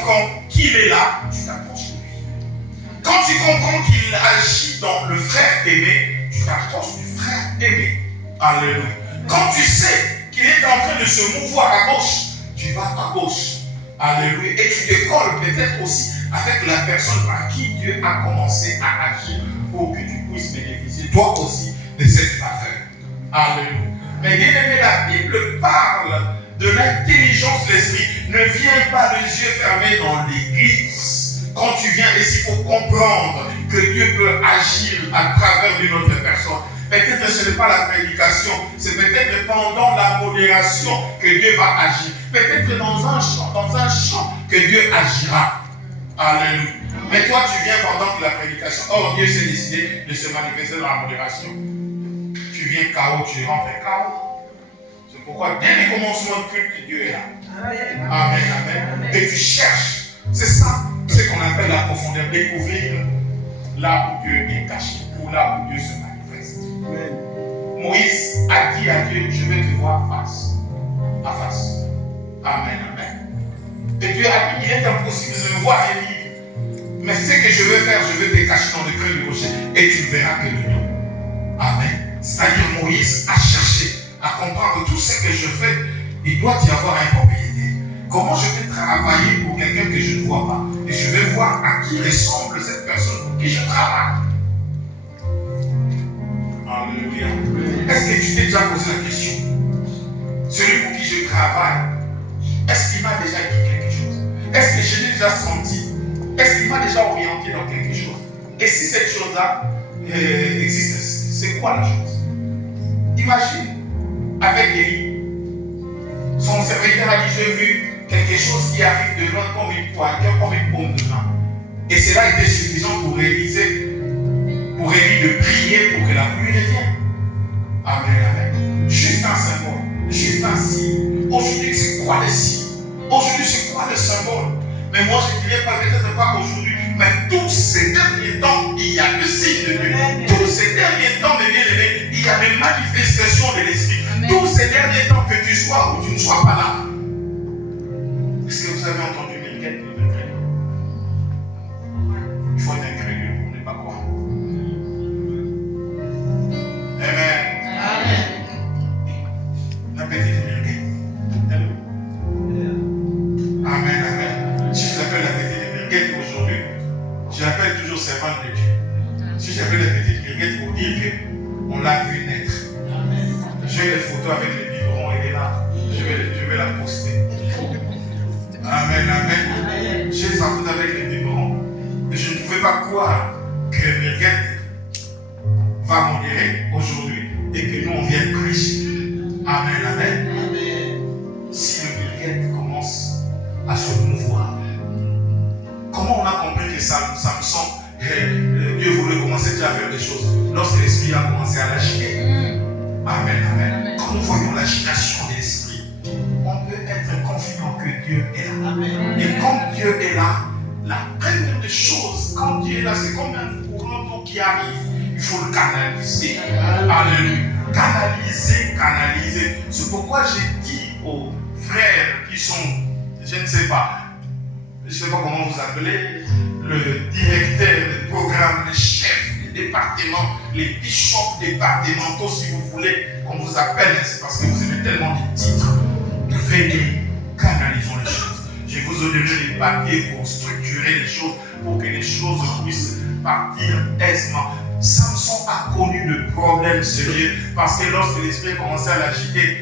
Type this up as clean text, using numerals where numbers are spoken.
comprends qu'il est là, tu t'approches de lui. Quand tu comprends qu'il agit dans le frère aimé, tu t'approches du frère aimé. Alléluia. Quand tu sais qu'il est en train de se mouvoir à gauche, tu vas à gauche. Alléluia. Et tu te colles peut-être aussi avec la personne par qui Dieu a commencé à agir pour que tu puisses bénéficier toi aussi de cette faveur. Alléluia. Mais bien aimé, la Bible parle de l'intelligence de l'esprit. Ne viens pas les yeux fermés dans l'église. Quand tu viens ici, il faut comprendre que Dieu peut agir à travers d'une autre personne. Peut-être que ce n'est pas la prédication, c'est peut-être pendant la modération que Dieu va agir. Peut-être dans un chant que Dieu agira. Alléluia. Mais toi, tu viens pendant que la prédication. Or, Dieu s'est décidé de se manifester dans la modération. Tu viens KO, tu rentres KO. C'est pourquoi dès le commencement de culte, Dieu est là. Amen, amen. Et tu cherches. C'est ça, ce qu'on appelle la profondeur. Découvrir là où Dieu est caché, ou là où Dieu se manifeste. Amen. Moïse a dit à Dieu, je vais te voir face à face. Amen, amen. Et Dieu a dit, il est impossible de me voir et vivre. Mais ce que je vais faire, je vais te cacher dans le creux du rocher et tu ne verras que le dos. Amen. C'est-à-dire Moïse a cherché à comprendre tout ce que je fais, il doit y avoir un propriétaire. Comment je vais travailler pour quelqu'un que je ne vois pas? Et je vais voir à qui ressemble cette personne pour qui je travaille. Alléluia. Est-ce que tu t'es déjà posé la question? Celui pour qui je travaille, est-ce qu'il m'a déjà dit quelque chose? Est-ce que je l'ai déjà senti? Est-ce qu'il m'a déjà orienté dans quelque chose? Et si cette chose-là existe, c'est quoi la chose? Imagine, avec Élie, son serviteur a dit, j'ai vu quelque chose qui arrive de loin comme une pointure, comme une paume de main. Et cela était suffisant pour Élie de prier pour que la pluie revienne. Amen, amen. Juste un symbole, juste un signe. Aujourd'hui, c'est quoi le signe? Aujourd'hui, c'est quoi le symbole? Mais moi, je ne dirais pas, peut-être pas aujourd'hui, mais tous ces derniers temps, il y a le signe de Dieu. Tous ces derniers temps, mes bien-aimés, il y a des manifestations de l'Esprit. Tous ces derniers temps, que tu sois ou tu ne sois pas là. Est-ce que vous avez entendu Milguette de Crédit? Il faut être incrédule pour ne pas croire. Amen. Amen. La petite Milguette. Amen, amen. Si je l'appelle la petite Milguette aujourd'hui, je l'appelle toujours servante de Dieu. Si j'appelle la petite Milguette pour dire qu'on l'a vu naître. J'ai les photos avec les biberons, elle est là. Je vais la poster. Amen, amen. J'ai les photos avec les biberons. Et je ne pouvais pas croire que Milguette va modérer aujourd'hui et que nous on vienne prêcher. Amen, amen. Si le Milguette commence à se mouvoir, comment on a compris que Samson, Dieu voulait commencer déjà à faire des choses lorsque l'esprit a commencé à l'agiter? Amen, amen. Quand nous voyons l'agitation de l'esprit, on peut être confiant que Dieu est là. Amen. Et quand Dieu est là, la première des choses, quand Dieu est là, c'est comme un courant d'eau qui arrive. Il faut le canaliser. Alléluia. Canaliser. C'est pourquoi j'ai dit aux frères qui sont, je ne sais pas comment vous appelez, le directeur des programmes, les chefs des départements, les bishops départementaux, si vous voulez, qu'on vous appelle, c'est parce que vous avez tellement de titres. Venez, canalisons les choses. Je vous ai donné des papiers pour structurer les choses, pour que les choses puissent partir aisément. Samson a connu de problèmes sérieux parce que lorsque l'esprit commençait à l'agiter,